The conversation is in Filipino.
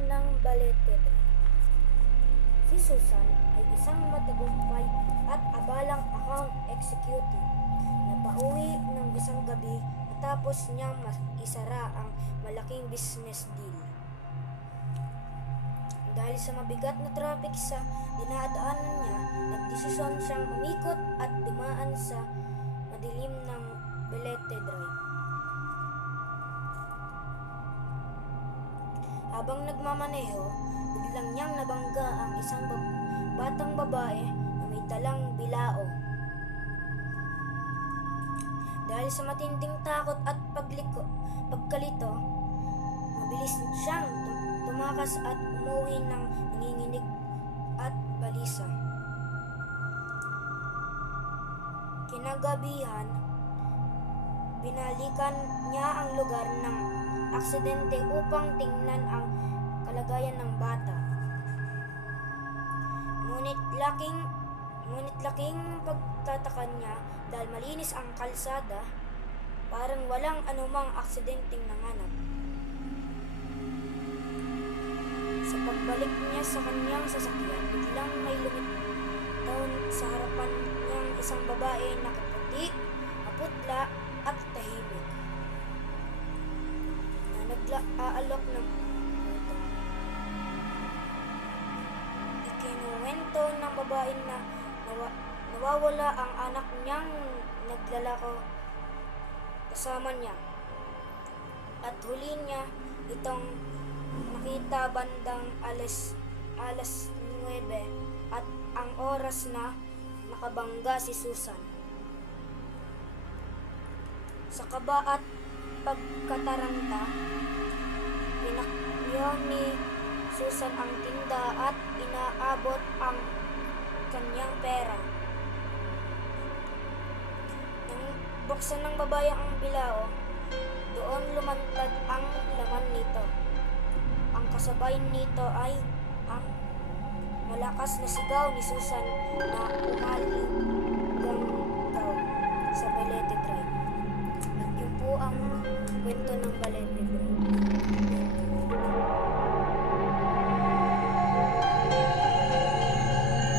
ng Balete Drive. Si Susan ay isang matagumpay at abalang account executive na pauwi ng isang gabi matapos niyang isara ang malaking business deal. Dahil sa mabigat na traffic sa dinadaanan niya, nagdesisyon siyang umikot at dumaan sa madilim ng Balete Drive. Habang nagmamaneho, biglang niyang nabangga ang isang batang babae na may dalang bilao. Dahil sa matinding takot at pagkalito, mabilis siyang tumakas at umuwi ng nanginginig at balisa. Kinagabihan, binalikan niya ang lugar ng aksidente upang tingnan ang kalagayan ng bata. Ngunit laking pagtataka niya dahil malinis ang kalsada, parang walang anumang aksidenteng nanganap. Sa pagbalik niya sa kanyang sasakyan, biglang may lumitaw sa harapan niyang isang babae na kaputi, maputla at tahimik na nag-aalok ng puto. Ikinuwento ng babae na nawawala ang anak niyang naglalako kasama niya at huli niya itong nakita bandang alas 9 at ang oras na nakabangga si Susan. Sa kaba at pagkataranta, pinakyo ni Susan ang tinda at inaabot ang kanyang pera. Nang buksan ng babae ang bilao, doon lumantad ang laman nito. Ang kasabay nito ay ang malakas na sigaw ni Susan na umaligaw sa Balete Drive.